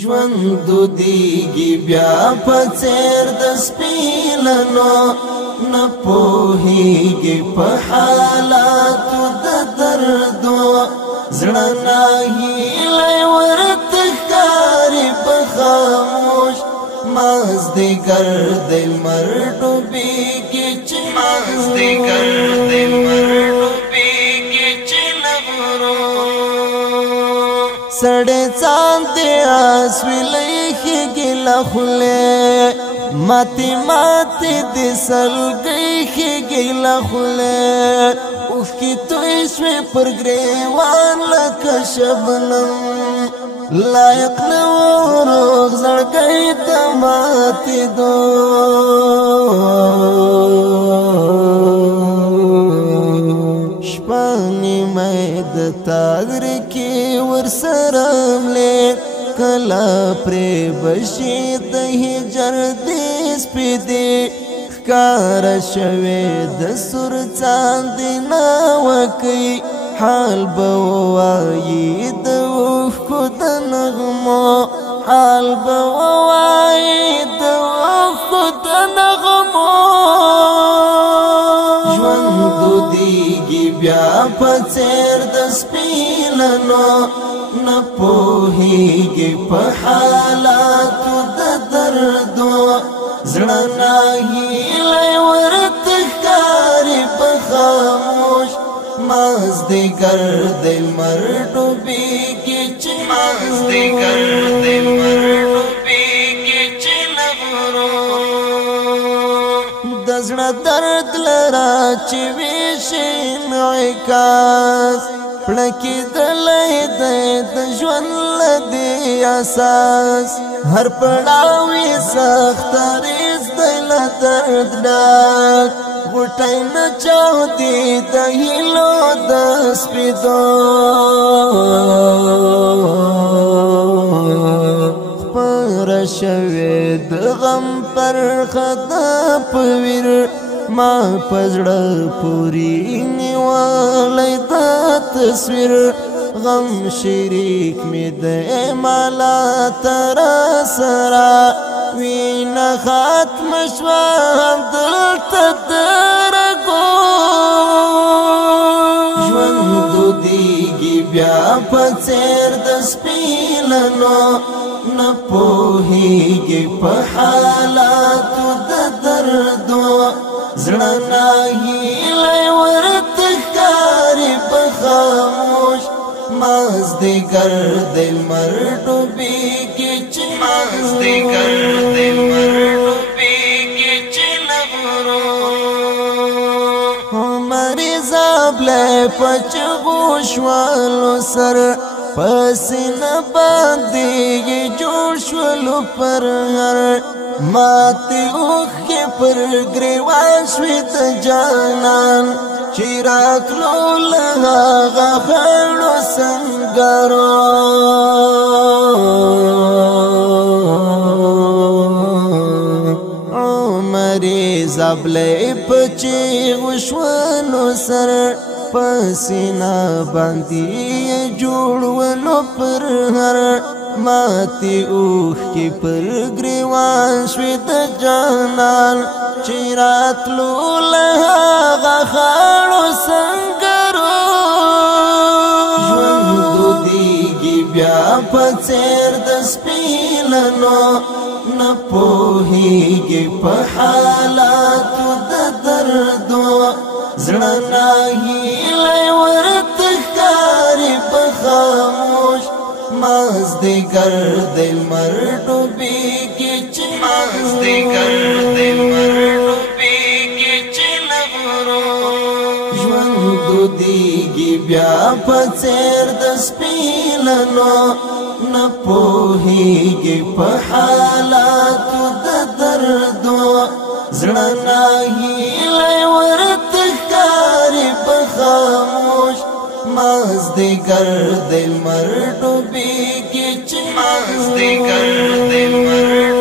ژوند دیږي بیا په څېر د سپینانو نه پوهیږي په حالاتو د دردو زړه نه هیلې ورته ښکاري په خاموش مازدیګر د لمر ډوبېږي چې مازدیګر د لمر ډوبېږي چې له غرو سړی ځان دی اسویلی ښېږي له خولې ماتې ماتې د سلګۍ ښېږي له خولې اوښکې توی شوې پر ګریوان لکه شبنم لایق نه و روغ زړګی ته ماتېدو شپه نیمه د تاغر کې ورسره ملې کله پرې بشي د هجر دې سپېدې ښکاره شوې د سور څاندې ناوکۍ حال به ووایي د اوښکو د نغمو حال به ووایي د اوښکو د نغمو ژوند دیږي بیا په څېر د سپینانو نه پوهیږي په حالاتو د دردو زړه نه هیلې ورته ښکاري په خاموش مازدیګر د لمر ډوبېږي چې مازدیګر د لمر ډوبېږي چې له غرو د زړه درد لره چې ویشي انعکاس پړکېدلی دی د ژوند له دې اساس هر پړاو یې سختریز دی له درد ډک غوټۍ نه چاودي د هیلو د سپېدو خپره شوې د غم پرخه ده په ویر ما په زړه پورې نیولی دا تصویر غم شریک مې دی مالا ترا سره وینه ختمه شوه همدلته د رګو ژوند دیږي بیا په څېر د سپینانو نه پوهیږي په حالاتو د دردو زړه نه هیلې ورته ښکاري په خاموش مازدیګر د لمر ډوبېږي چې مازدیګر د لمر ډوبېږي چې له غرو مریضه بلی په چغو شولو سر په سینه باندې یې جوړ شولو پر هر ماتې اوښکې پر ګریوان شوې د جانان چې راتلو له هغه خړو سنګرو عمرې زبلې په چیغو شولو سر په سینه باندې یې جوړولو پر هر ماتې اوښکې پر ګریوان شوې د جانان چې راتلو له هغه خړو سنګرو ژوند دیږي بیا په څېر د سپینانو نه پوهیږي په حالاتو د دردو زړه نه هیلې ورته ښکاري په خاموش مازدیګر د لمر ډوبېږي چې مازدیګر د لمر ډوبېږي چې له غرو ژوند دیږي بیا په څېر د سپینانو نه پوهیږي په حالاتو د دردو زړه نه هیلې ورته ښکاري په خاموش مازدیګر د لمر ډوبېږي چې مازدیګر د لمر